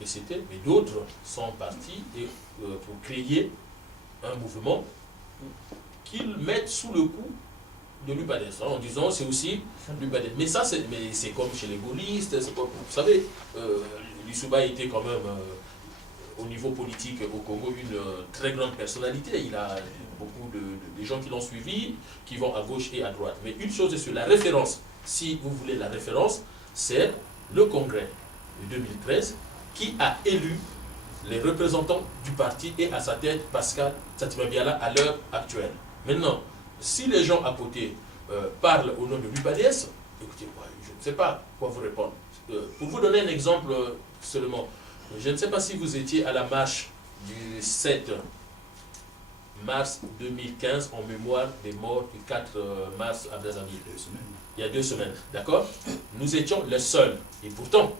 PCT, mais d'autres sont partis pour créer un mouvement qu'ils mettent sous le coup de l'UPADES, en disant c'est aussi l'UPADES. Mais ça, c'est comme chez les gaullistes, vous savez, Lissouba était quand même, au niveau politique au Congo, une très grande personnalité. Il a beaucoup de gens qui l'ont suivi, qui vont à gauche et à droite. Mais une chose est sur la référence, si vous voulez la référence, c'est le congrès de 2013 qui a élu les représentants du parti et à sa tête Pascal Tatimabiala à l'heure actuelle. Maintenant, si les gens à côté parlent au nom de l'UPADES, écoutez, moi, je ne sais pas quoi vous répondre. Pour vous donner un exemple seulement, je ne sais pas si vous étiez à la marche du 7 mars 2015 en mémoire des morts du 4 mars à Brazzaville. Il y a 2 semaines, d'accord? Nous étions les seuls, et pourtant,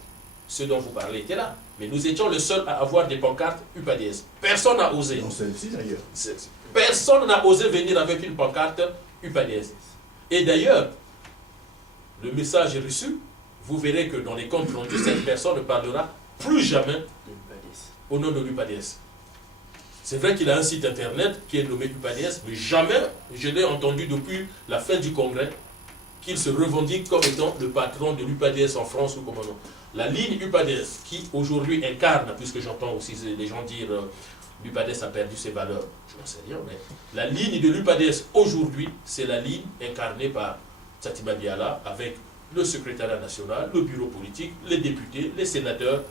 ceux dont vous parlez étaient là, mais nous étions les seuls à avoir des pancartes UPADES. Personne n'a osé. Non, celle-ci d'ailleurs. Personne n'a osé venir avec une pancarte UPADES. Et d'ailleurs, le message est reçu, vous verrez que dans les comptes rendus, cette personne ne parlera plus jamais au nom de l'UPADES. C'est vrai qu'il a un site internet qui est nommé UPADES, mais jamais je l'ai entendu depuis la fin du congrès qu'il se revendique comme étant le patron de l'UPADES en France ou comment non. La ligne UPADES qui aujourd'hui incarne, puisque j'entends aussi les gens dire l'UPADES a perdu ses valeurs, je n'en sais rien, mais la ligne de l'UPADES aujourd'hui, c'est la ligne incarnée par Tsatima Biala avec le secrétariat national, le bureau politique, les députés, les sénateurs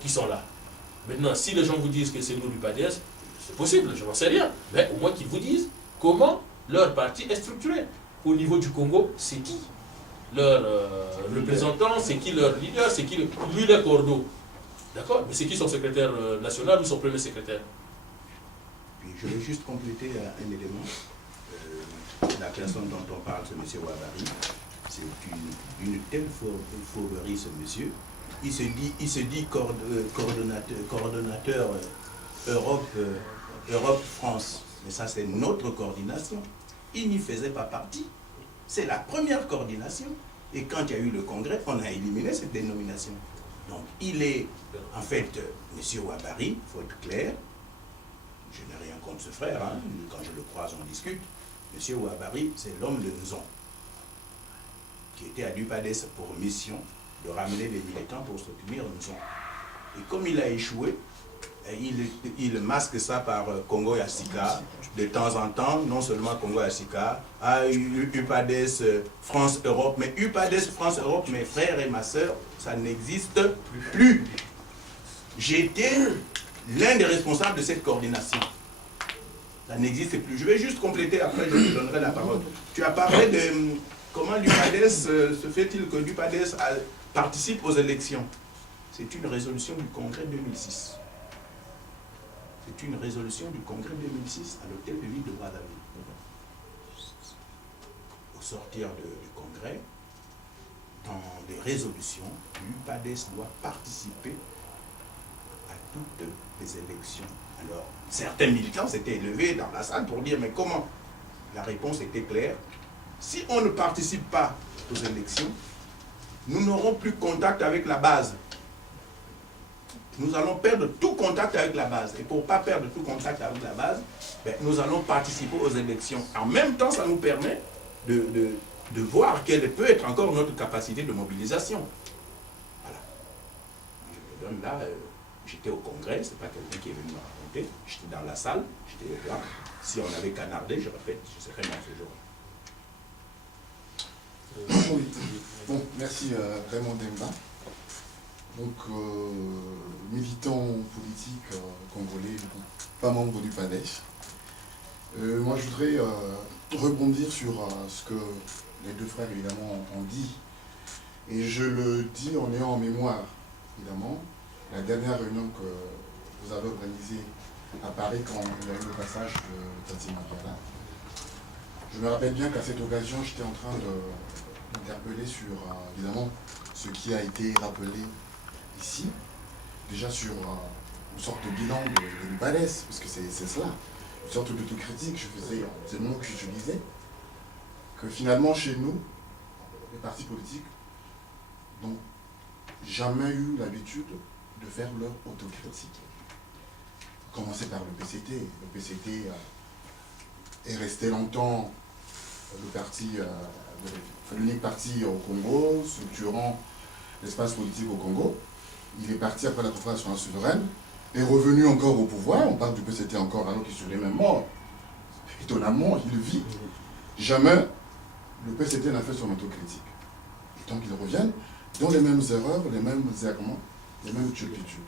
qui sont là. Maintenant, si les gens vous disent que c'est nous l'UPADES, c'est possible, je n'en sais rien, mais au moins qu'ils vous disent comment leur parti est structuré. Au niveau du Congo, c'est qui leur représentant, c'est qui leur leader, c'est qui lui le cordeau. D'accord? Mais c'est qui son secrétaire national ou son premier secrétaire? Puis je vais juste compléter un élément. La personne dont on parle, ce monsieur Ouabari, c'est une telle fourberie, ce monsieur. Il se dit coordonnateur Europe-France. Mais ça, c'est notre coordination. Il n'y faisait pas partie. C'est la première coordination. Et quand il y a eu le congrès, on a éliminé cette dénomination. Donc, il est, en fait, M. Ouabari, il faut être clair, je n'ai rien contre ce frère, hein, quand je le croise, on discute. M. Ouabari, c'est l'homme de Nzon, qui était à l'UPADES pour mission de ramener les militants pour soutenir Nzon. Et comme il a échoué, il masque ça par Congo Yassika, de temps en temps, non seulement Congo Yassika, UPADES France-Europe, mais UPADES France-Europe, mes frères et ma soeur, ça n'existe plus. J'étais l'un des responsables de cette coordination. Ça n'existe plus. Je vais juste compléter, après je vous donnerai la parole. Tu as parlé de comment l'UPADES, se fait-il que l'UPADES participe aux élections. C'est une résolution du Congrès 2006. C'est une résolution du Congrès 2006 à l'hôtel de ville de Brazzaville. Au sortir du Congrès, dans les résolutions, l'UPADES doit participer à toutes les élections. Alors, certains militants s'étaient élevés dans la salle pour dire, mais comment? La réponse était claire. Si on ne participe pas aux élections, nous n'aurons plus contact avec la base. Nous allons perdre tout contact avec la base. Et pour ne pas perdre tout contact avec la base, ben, nous allons participer aux élections. En même temps, ça nous permet de voir quelle peut être encore notre capacité de mobilisation. Voilà. Je me donne là, j'étais au congrès, c'est pas quelqu'un qui est venu me raconter. J'étais dans la salle, j'étais là. Si on avait canardé, je répète, je serais dans ce jour. Bon, merci Raymond Demba. Donc, militant politique congolais, pas membre du PADES. Moi, je voudrais rebondir sur ce que les deux frères, évidemment, ont dit. Et je le dis en ayant en mémoire, évidemment, la dernière réunion que vous avez organisée à Paris quand il y a eu le passage de Tati Mabiala. Je me rappelle bien qu'à cette occasion, j'étais en train d'interpeller sur, évidemment, ce qui a été rappelé ici, déjà sur une sorte de bilan de l'UPADES, parce que c'est cela, une sorte d'autocritique, c'est le mot que j'utilisais, que finalement chez nous, les partis politiques n'ont jamais eu l'habitude de faire leur autocritique. Commencer par le PCT. Le PCT est resté longtemps l'unique parti au Congo, structurant l'espace politique au Congo. Il est parti après la conférence nationale souveraine, est revenu encore au pouvoir, on parle du PCT encore alors qu'il est sur les mêmes morts. Étonnamment, il vit. Jamais le PCT n'a fait son autocritique. Et donc ils reviennent dans les mêmes erreurs, les mêmes errements, les mêmes turpitudes.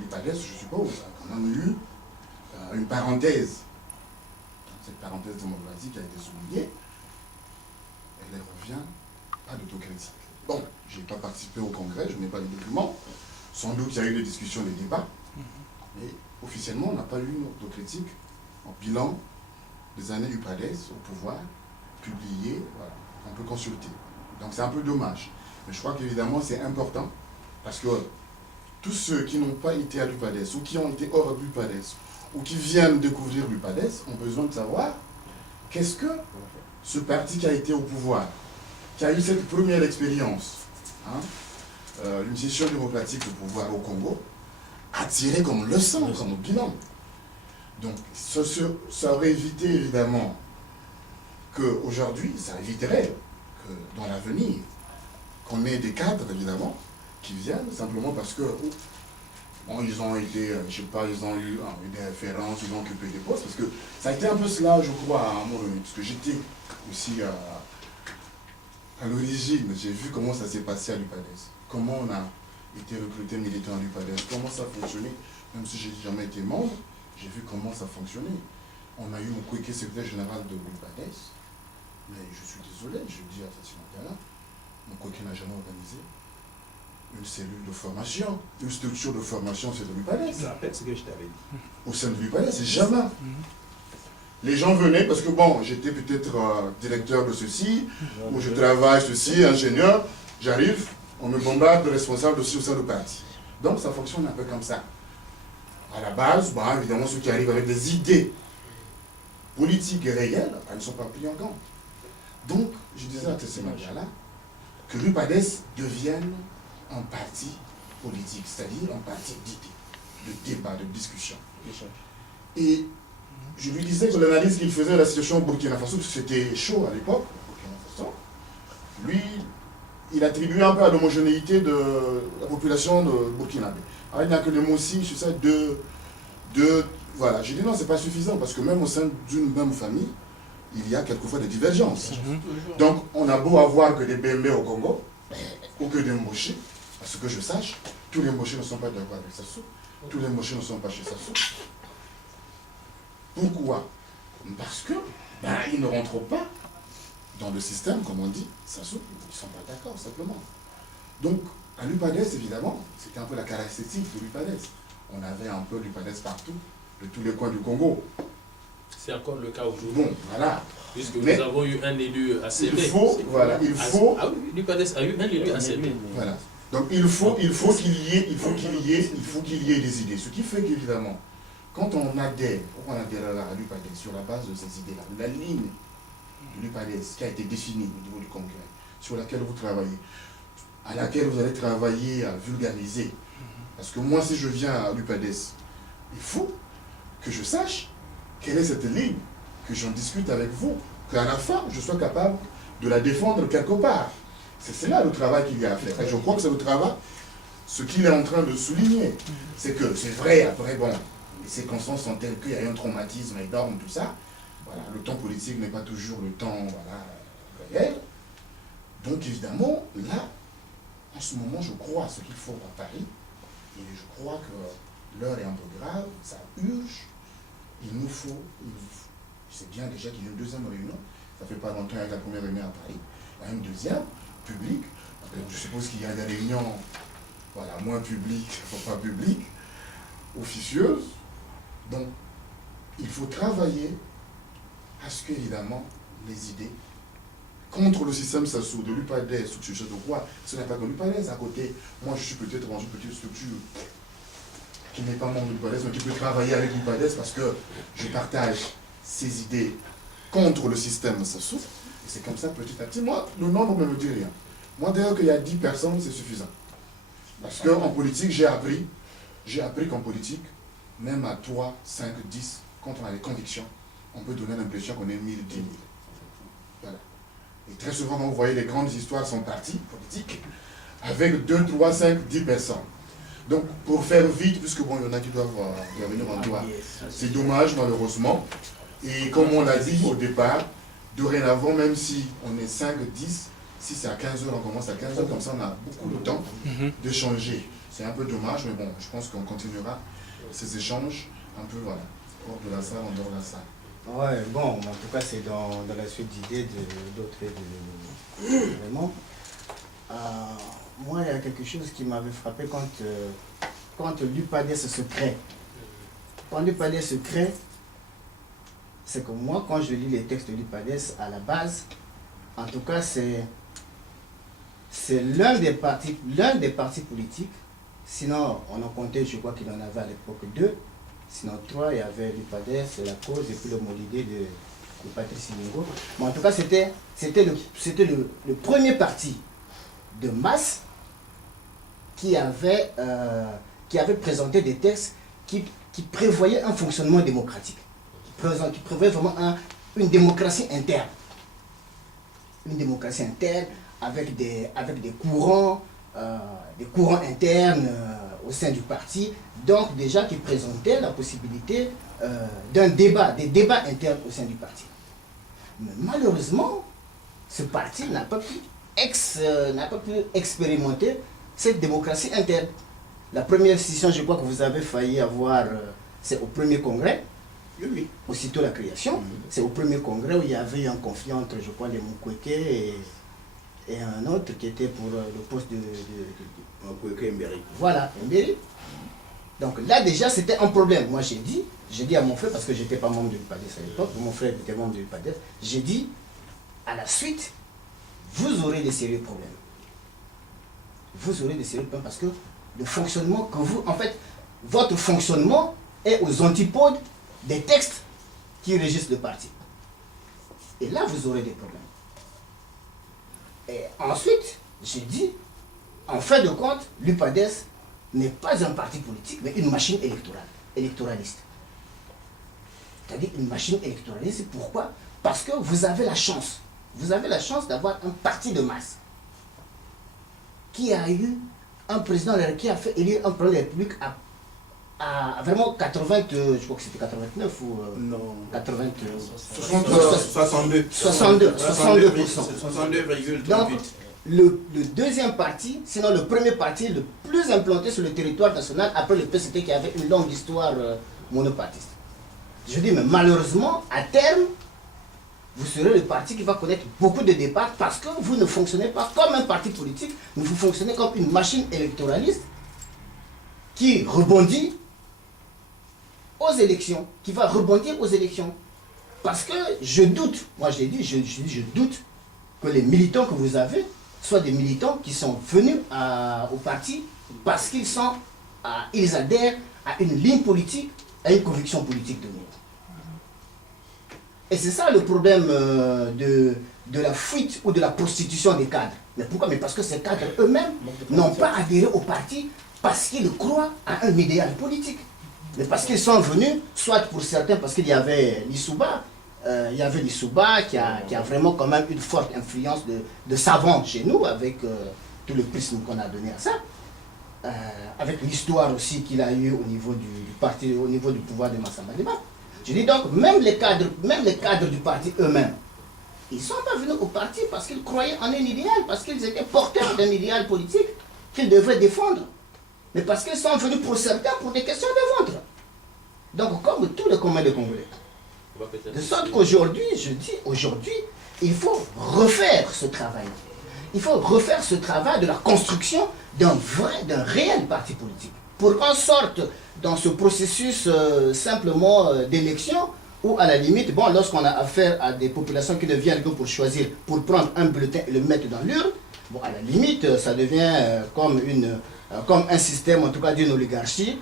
L'IPADES, je suppose, a quand même eu une parenthèse. Cette parenthèse démocratique a été soulignée. Elle revient à l'autocritique. Bon, je n'ai pas participé au congrès, je n'ai pas les documents. Sans doute il y a eu des discussions, des débats. Mais officiellement, on n'a pas eu une autocritique en bilan des années du PADES au pouvoir, publié, voilà, on peut consulter. Donc c'est un peu dommage. Mais je crois qu'évidemment c'est important parce que tous ceux qui n'ont pas été à l'UPADES ou qui ont été hors de l'UPADES ou qui viennent découvrir l'UPADES ont besoin de savoir qu'est-ce que ce parti qui a été au pouvoir, qui a eu cette première expérience, une session démocratique au pouvoir au Congo, a tiré comme leçon, comme bilan. Donc ça aurait évité évidemment qu'aujourd'hui, ça éviterait que dans l'avenir, qu'on ait des cadres évidemment qui viennent simplement parce que bon, ils ont été, je sais pas, ils ont eu des références, ils ont occupé des postes, parce que ça a été un peu cela, je crois, à un moment donné, parce que j'étais aussi à l'origine, j'ai vu comment ça s'est passé à l'UPADES, comment on a été recruté militant à l'UPADES, comment ça fonctionnait, même si je n'ai jamais été membre, j'ai vu comment ça fonctionnait. On a eu mon coéquipier secrétaire général de l'UPADES, mais je suis désolé, je dis à Fatima, mon coéquipier n'a jamais organisé une cellule de formation, une structure de formation au sein de l'UPADES. Je rappelle ce que je t'avais dit. Au sein de l'UPADES, c'est jamais. Les gens venaient parce que bon, j'étais peut-être directeur de ceci, ou je travaille ceci, ingénieur, j'arrive, on me bombarde de responsables de ceci au sein du parti. Donc ça fonctionne un peu comme ça. À la base, bon, évidemment, ceux qui arrivent avec des idées politiques et réelles, elles ne sont pas pris en compte. Donc, je disais à Tessé Madiala que l'UPADES devienne un parti politique, c'est-à-dire un parti d'idées, de débat, de discussion. Et je lui disais que l'analyse qu'il faisait de la situation au Burkina Faso, parce que c'était chaud à l'époque, au Burkina Faso, lui, il attribuait un peu à l'homogénéité de la population de Burkina. Alors, il n'y a que les mots aussi, je sais, voilà. J'ai dit non, c'est pas suffisant, parce que même au sein d'une même famille, il y a quelquefois des divergences. Donc, on a beau avoir que des BMB au Congo, ou que des Mboché, à ce que je sache, tous les Mboché ne sont pas d'accord avec Sassou, tous les Mboché ne sont pas chez Sassou. Pourquoi? Parce que, ils ne rentrent pas dans le système, comme on dit, Sassou, ils ne sont pas d'accord, simplement. Donc, à l'UPADES, évidemment, c'était un peu la caractéristique de l'UPADES. On avait un peu l'UPADES partout, de tous les coins du Congo. C'est encore le cas aujourd'hui. Bon, voilà. Puisque nous avons eu un élu ACB. Il faut, voilà, il faut... Ah oui, l'UPADES a eu un élu ACB. Voilà. Donc il faut qu'il y ait des idées. Ce qui fait qu'évidemment, quand on adhère à l'UPADES sur la base de ces idées-là, la ligne de l'UPADES qui a été définie au niveau du congrès, sur laquelle vous travaillez, à laquelle vous allez travailler à vulgariser. Parce que moi, si je viens à l'UPADES, il faut que je sache quelle est cette ligne, que j'en discute avec vous, qu'à la fin, je sois capable de la défendre quelque part. C'est là le travail qu'il y a à faire. Et je crois que c'est le travail, ce qu'il est en train de souligner. C'est que c'est vrai, après, bon, les circonstances sont telles qu'il y a eu un traumatisme énorme, tout ça. Voilà, le temps politique n'est pas toujours le temps réel. Donc évidemment, là, en ce moment, je crois ce qu'il faut à Paris. Et je crois que l'heure est un peu grave, ça urge. Il nous faut, c'est bien déjà qu'il y ait une deuxième réunion. Ça fait pas longtemps avec la première réunion à Paris. Il y a une deuxième, publique. Je suppose qu'il y a des réunions, voilà, moins publiques, pas publiques, officieuses. Donc, il faut travailler à ce qu'évidemment, les idées contre le système Sassou, de l'UPADES, structure de quoi, ce n'est pas que l'UPADES. À côté, moi je suis peut-être dans une petite structure qui n'est pas membre de l'UPADES, mais qui peut travailler avec l'UPADES parce que je partage ces idées contre le système Sassou. Et c'est comme ça petit à petit. Moi, le nombre ne me dit rien. Moi, d'ailleurs, qu'il y a 10 personnes, c'est suffisant. Parce qu'en politique, j'ai appris qu'en politique, même à 3, 5, 10, quand on a des convictions, on peut donner l'impression qu'on est 1000, 10 000. Voilà. Et très souvent, quand vous voyez les grandes histoires sont partis politiques avec 2, 3, 5, 10 personnes. Donc, pour faire vite, puisque bon, il y en a qui doivent revenir en droit, c'est dommage, malheureusement. Et comme on l'a dit au départ, dorénavant, même si on est 5, 10, si c'est à 15 heures, on commence à 15 heures, comme ça on a beaucoup de temps d'échanger. C'est un peu dommage, mais bon, je pense qu'on continuera ces échanges un peu, voilà, hors de la salle, en dehors de la salle. Ouais, bon, en tout cas, c'est dans la suite d'idées d'autres vraiment. Moi, il y a quelque chose qui m'avait frappé quand l'UPADES se crée. Quand l'UPADES se crée, c'est que moi, quand je lis les textes de l'UPADES, à la base, en tout cas, c'est l'un des partis politiques. Sinon, on en comptait, je crois qu'il en avait à l'époque 2. Sinon 3, il y avait l'UPADES, la cause, et puis le Molidé de Patrice Lumumba. Mais en tout cas, c'était le premier parti de masse qui avait présenté des textes qui prévoyaient un fonctionnement démocratique, qui prévoyaient vraiment une démocratie interne. Une démocratie interne avec des courants internes au sein du parti, donc déjà qui présentaient la possibilité des débats internes au sein du parti. Mais malheureusement, ce parti n'a pas pu expérimenter cette démocratie interne. La première session, je crois que vous avez failli avoir, c'est au premier congrès, oui, aussitôt la création, c'est au premier congrès où il y avait eu un conflit entre, je crois, les Mukwege et un autre qui était pour le poste de Mberi. Voilà, Mberi. Donc là déjà c'était un problème. Moi j'ai dit à mon frère, parce que j'étais pas membre de l'UPADES à l'époque, mon frère était membre de l'UPADES, j'ai dit à la suite, vous aurez des sérieux problèmes. Vous aurez des sérieux problèmes parce que le fonctionnement que vous, en fait, votre fonctionnement est aux antipodes des textes qui régissent le parti. Et là vous aurez des problèmes. Et ensuite, j'ai dit, en fin de compte, l'UPADES n'est pas un parti politique, mais une machine électoraliste. C'est-à-dire une machine électoraliste. Pourquoi? Parce que vous avez la chance. Vous avez la chance d'avoir un parti de masse qui a eu un président qui a fait élire un président de la République à vraiment 80, je crois que c'était 89 ou non, 80, 62. 62,38. Donc, le deuxième parti, sinon le premier parti le plus implanté sur le territoire national après le PCT qui avait une longue histoire monopartiste. Je dis, mais malheureusement, à terme, vous serez le parti qui va connaître beaucoup de départs parce que vous ne fonctionnez pas comme un parti politique, mais vous fonctionnez comme une machine électoraliste qui rebondit aux élections, qui va rebondir aux élections. Parce que je doute, moi je dis, je doute que les militants que vous avez soient des militants qui sont venus au parti parce ils adhèrent à une ligne politique, à une conviction politique donnée. Et c'est ça le problème de la fuite ou de la prostitution des cadres. Mais pourquoi? Mais parce que ces cadres eux-mêmes n'ont pas adhéré au parti parce qu'ils croient à un idéal politique. Mais parce qu'ils sont venus, soit pour certains parce qu'il y avait l'Issouba, qui a vraiment quand même une forte influence de savant chez nous, avec tout le prisme qu'on a donné à ça, avec l'histoire aussi qu'il a eu au niveau du parti, au niveau du pouvoir de Massamba Deba. Je dis donc, même les cadres du parti eux-mêmes, ils ne sont pas venus au parti parce qu'ils croyaient en un idéal, parce qu'ils étaient porteurs d'un idéal politique qu'ils devraient défendre, mais parce qu'ils sont venus pour certains pour des questions de ventre. Donc, comme tous les communs de Congolais. De sorte qu'aujourd'hui, je dis, il faut refaire ce travail. Il faut refaire ce travail de la construction d'un réel parti politique. Pour qu'on sorte dans ce processus simplement d'élection, où à la limite, bon, lorsqu'on a affaire à des populations qui ne viennent que pour choisir, pour prendre un bulletin et le mettre dans l'urne, bon, à la limite, ça devient comme un système, en tout cas d'une oligarchie,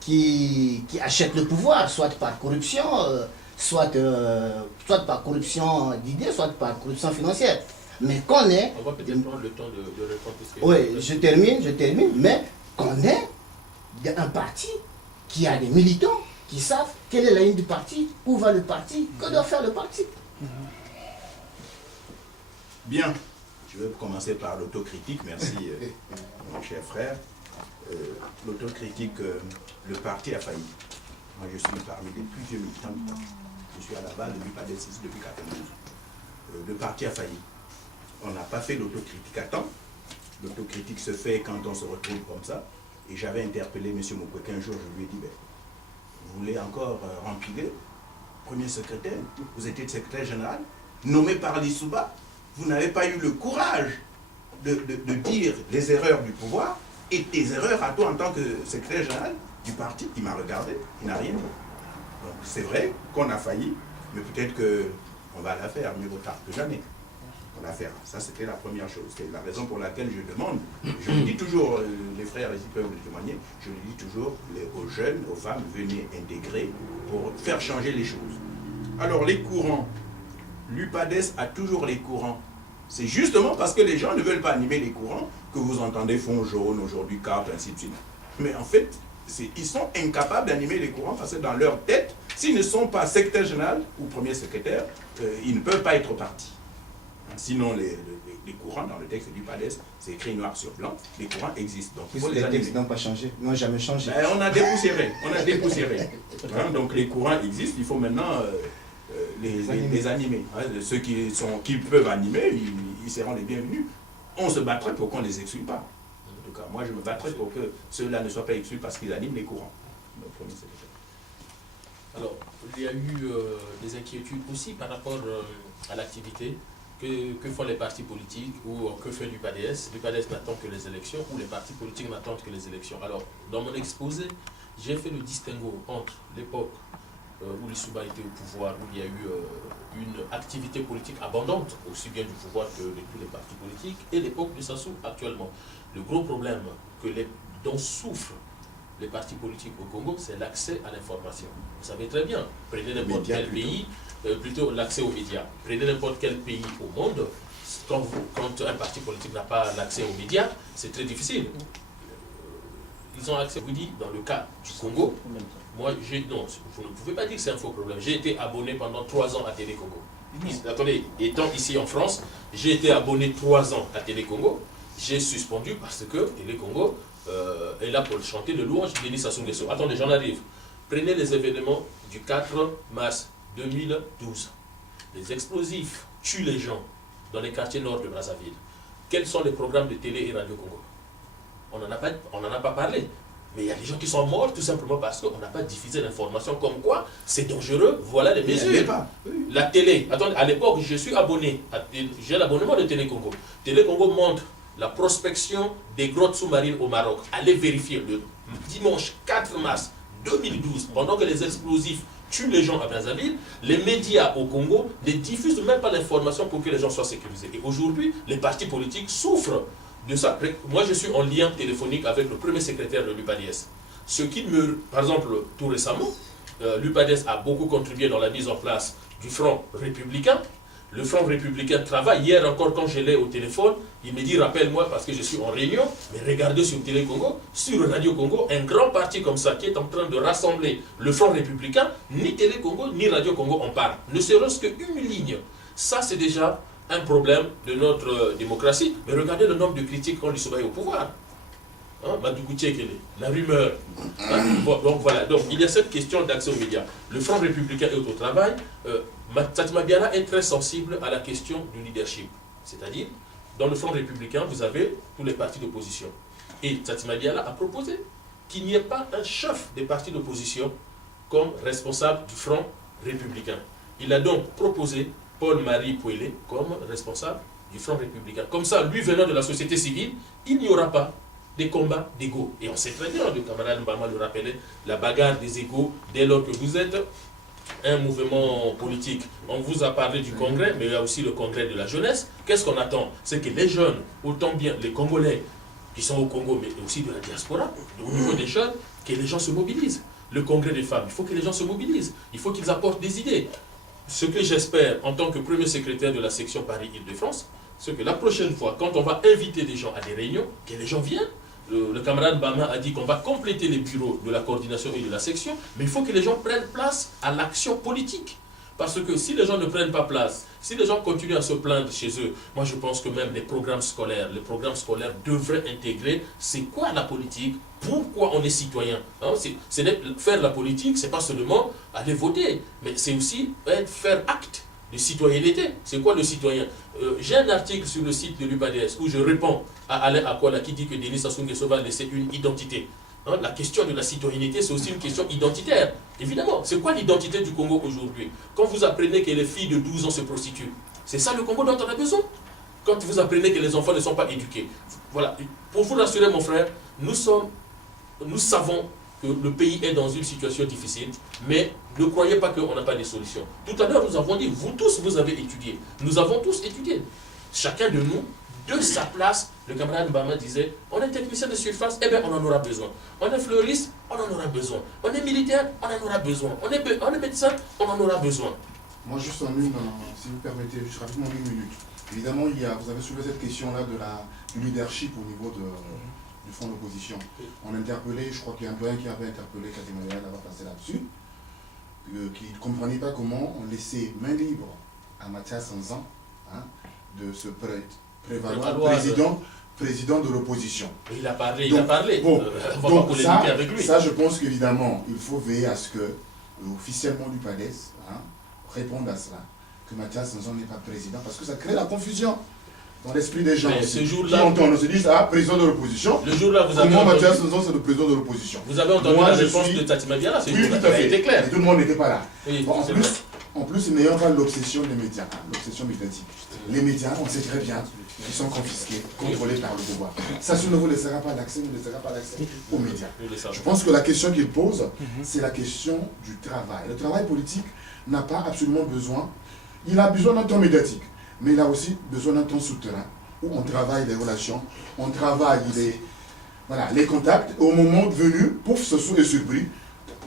qui achète le pouvoir, soit par corruption, soit par corruption d'idées, soit par corruption financière. Mais qu'on ait... On va peut-être prendre le temps de répondre. Oui, je termine, mais qu'on ait un parti qui a des militants qui savent quelle est la ligne du parti, où va le parti, que doit faire le parti. Bien, je vais commencer par l'autocritique, merci mon cher frère. L'autocritique, le parti a failli. Moi je suis parmi les plus vieux militants du parti. Je suis à la base depuis pas ici depuis 92. Le parti a failli. On n'a pas fait l'autocritique à temps. L'autocritique se fait quand on se retrouve comme ça. Et j'avais interpellé M. Mukwege un jour, je lui ai dit, ben, vous voulez encore remplir premier secrétaire, vous étiez secrétaire général, nommé par l'Issouba, vous n'avez pas eu le courage de dire les erreurs du pouvoir et tes erreurs à toi en tant que secrétaire général du parti. Il m'a regardé, il n'a rien dit. Donc c'est vrai qu'on a failli, mais peut-être qu'on va la faire, mieux vaut tard que jamais. On la fera. Ça, c'était la première chose. C'est la raison pour laquelle je demande, je le dis toujours, les frères ici peuvent le témoigner, je le dis toujours aux jeunes, aux femmes, venez intégrer pour faire changer les choses. Alors, les courants, l'UPADES a toujours les courants. C'est justement parce que les gens ne veulent pas animer les courants que vous entendez fond jaune, aujourd'hui carte, ainsi de suite. Mais en fait, ils sont incapables d'animer les courants parce que dans leur tête, s'ils ne sont pas secrétaire général ou premier secrétaire, ils ne peuvent pas être partis. Sinon, les courants, dans le texte du PADES, c'est écrit noir sur blanc, les courants existent. Donc, Les textes n'ont pas changé, n'ont jamais changé. Ben, on a dépoussiéré, Hein, donc, les courants existent, il faut maintenant les animer. Hein, ceux qui peuvent animer, ils seront les bienvenus. On se battrait pour qu'on ne les exclue pas. En tout cas, moi, je me battrais pour que ceux-là ne soient pas exclus parce qu'ils animent les courants. Alors, il y a eu des inquiétudes aussi par rapport à l'activité que font les partis politiques ou que fait l'UPADES. L'UPADES n'attend que les élections ou les partis politiques n'attendent que les élections. Alors, dans mon exposé, j'ai fait le distinguo entre l'époque où l'Issouba était au pouvoir, où il y a eu une activité politique abondante, aussi bien du pouvoir que de tous les partis politiques, et l'époque de Sassou actuellement. Le gros problème dont souffrent les partis politiques au Congo, c'est l'accès à l'information. Vous savez très bien, prenez n'importe quel pays, plutôt l'accès aux médias. Prenez n'importe quel pays au monde, quand un parti politique n'a pas l'accès aux médias, c'est très difficile. Ils ont accès, vous dites, dans le cas du Congo, moi, non, vous ne pouvez pas dire que c'est un faux problème. J'ai été abonné pendant 3 ans à Télé Congo. Attendez, étant ici en France, j'ai été abonné 3 ans à Télé Congo. J'ai suspendu parce que Télé Congo est là pour chanter le louange de Denis Sassou Nguesso. Attendez, j'en arrive. Prenez les événements du 4 mars 2012. Les explosifs tuent les gens dans les quartiers nord de Brazzaville. Quels sont les programmes de télé et radio Congo? On n'en a pas parlé. Mais il y a des gens qui sont morts tout simplement parce qu'on n'a pas diffusé l'information comme quoi c'est dangereux, voilà les mesures. La télé, attendez, à l'époque, je suis abonné, j'ai l'abonnement de Télé Congo. Télé Congo montre la prospection des grottes sous-marines au Maroc. Allez vérifier le dimanche 4 mars 2012, pendant que les explosifs tuent les gens à Brazzaville, les médias au Congo ne diffusent même pas l'information pour que les gens soient sécurisés. Et aujourd'hui, les partis politiques souffrent de ça. Moi, je suis en lien téléphonique avec le premier secrétaire de l'UPADES. Ce qui par exemple, tout récemment, l'UPADES a beaucoup contribué dans la mise en place du Front républicain. Le Front républicain travaille. Hier encore, quand je l'ai au téléphone, il me dit, rappelle-moi parce que je suis en réunion, mais regardez sur Télé Congo, sur Radio Congo, un grand parti comme ça qui est en train de rassembler le Front républicain, ni Télé Congo, ni Radio Congo en parle. Ne serait-ce qu'une ligne. Ça, c'est déjà un problème de notre démocratie. Mais regardez le nombre de critiques quand l'Issouba est au pouvoir. Hein, la rumeur. Hein, donc voilà, donc il y a cette question d'accès aux médias. Le Front républicain est au travail. Tsatima Biala est très sensible à la question du leadership. C'est-à-dire, dans le Front républicain, vous avez tous les partis d'opposition. Et Tsatima Biala a proposé qu'il n'y ait pas un chef des partis d'opposition comme responsable du Front républicain. Il a donc proposé Paul-Marie Pouelé comme responsable du Front républicain. Comme ça, lui venant de la société civile, il n'y aura pas des combats d'égos. Et on sait très bien, le camarade Mbama le rappelait, la bagarre des égos, dès lors que vous êtes un mouvement politique. On vous a parlé du congrès, mais il y a aussi le congrès de la jeunesse. Qu'est-ce qu'on attend? C'est que les jeunes, autant bien les Congolais qui sont au Congo, mais aussi de la diaspora, au niveau des jeunes, que les gens se mobilisent. Le congrès des femmes, il faut que les gens se mobilisent. Il faut qu'ils apportent des idées. Ce que j'espère, en tant que premier secrétaire de la section Paris-Île-de-France, c'est que la prochaine fois, quand on va inviter des gens à des réunions, que les gens viennent. Le camarade Bama a dit qu'on va compléter les bureaux de la coordination et de la section, mais il faut que les gens prennent place à l'action politique. Parce que si les gens ne prennent pas place, si les gens continuent à se plaindre chez eux, moi je pense que même les programmes scolaires devraient intégrer c'est quoi la politique, pourquoi on est citoyen. Hein, faire la politique, c'est pas seulement aller voter, mais c'est aussi faire acte de citoyenneté. C'est quoi le citoyen? J'ai un article sur le site de l'UPADS où je réponds à Alain Akwala qui dit que Denis Sassou Nguesso va laisser une identité. Hein, la question de la citoyenneté, c'est aussi une question identitaire. Évidemment, c'est quoi l'identité du Congo aujourd'hui? Quand vous apprenez que les filles de 12 ans se prostituent, c'est ça le Congo dont on a besoin. Quand vous apprenez que les enfants ne sont pas éduqués. Voilà. Pour vous rassurer, mon frère, nous savons que le pays est dans une situation difficile, mais ne croyez pas qu'on n'a pas de solutions. Tout à l'heure, nous avons dit, vous tous, vous avez étudié. Nous avons tous étudié. Chacun de nous, de sa place, le camarade Bama disait, on est technicien de surface, eh bien on en aura besoin. On est fleuriste, on en aura besoin. On est militaire, on en aura besoin. On est médecin, on en aura besoin. Moi, juste si vous permettez, juste rapidement une minute. Évidemment, vous avez soulevé cette question-là du leadership au niveau du front d'opposition. On a interpellé, je crois qu'il y a un doyen qui avait interpellé Katimaya là-bas passer là-dessus, qui ne comprenait pas comment on laissait main libre à Mathias Sanzan de se prévaloir président de l'opposition. Il a parlé, Bon, donc avec lui. Ça, je pense qu'évidemment, il faut veiller à ce que, officiellement l'UPADS, réponde à cela, que Mathias Sanzan n'est pas président, parce que ça crée la confusion dans l'esprit des gens. Ce jour-là, qui entendent, on se dit, président de l'opposition. Le jour-là, vous avez comment entendu... Mathias Sanzan, c'est le président de l'opposition. Vous avez entendu la réponse de Tati Madiara, c'est oui, tout à fait. C'était clair. Et tout le monde n'était pas là. Oui, bon, en plus, n'ayant pas l'obsession des médias, l'obsession médiatique. Les médias, on sait très bien qu'ils sont confisqués, contrôlés par le pouvoir. Ça ne vous laissera pas l'accès, ne laissera pas l'accès aux médias. Je pense que la question qu'il pose, c'est la question du travail. Le travail politique n'a pas absolument besoin, il a besoin d'un temps médiatique, mais il a aussi besoin d'un temps souterrain, où on travaille les relations, on travaille les contacts, et au moment venu, pouf, ce sont des surpris,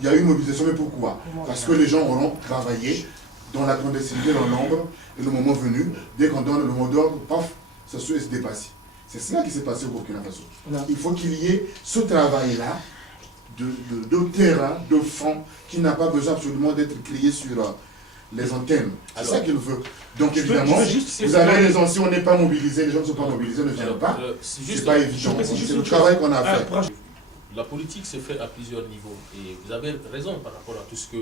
il y a eu une mobilisation, mais pourquoi? Parce que les gens auront travaillé dans la clandestinité, dans l'ombre, et le moment venu, dès qu'on donne le mot d'ordre, paf, ce soit se dépasse. C'est cela qui s'est passé au Burkina Faso. Il faut qu'il y ait ce travail-là, de terrain, de fond, qui n'a pas besoin absolument d'être créé sur les antennes. C'est ça qu'il veut. Donc évidemment, vous avez raison, si on n'est pas mobilisé, les gens ne sont pas mobilisés, ne viennent pas. C'est pas évident. C'est le travail qu'on a fait. La politique se fait à plusieurs niveaux. Et vous avez raison par rapport à tout ce que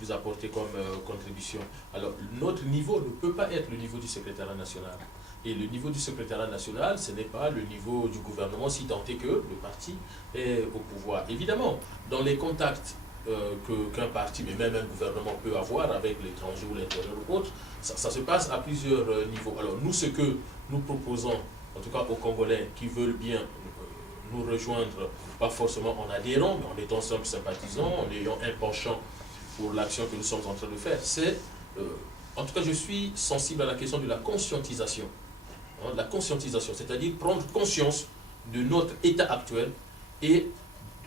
vous apportez comme contribution. Alors, notre niveau ne peut pas être le niveau du secrétariat national. Et le niveau du secrétariat national, ce n'est pas le niveau du gouvernement, si tant est que le parti est au pouvoir. Évidemment, dans les contacts qu'un parti, mais même un gouvernement peut avoir avec l'étranger ou l'intérieur ou autre, ça se passe à plusieurs niveaux. Alors nous, ce que nous proposons, en tout cas aux Congolais qui veulent bien nous rejoindre, pas forcément en adhérant, mais en étant simple sympathisant, en ayant un penchant pour l'action que nous sommes en train de faire, c'est, en tout cas je suis sensible à la question de la conscientisation. De la conscientisation, c'est-à-dire prendre conscience de notre état actuel et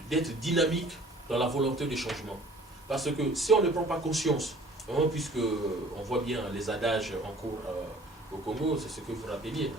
d'être dynamique dans la volonté de changement. Parce que si on ne prend pas conscience, puisque on voit bien les adages en cours au Congo, c'est ce que vous rappeliez,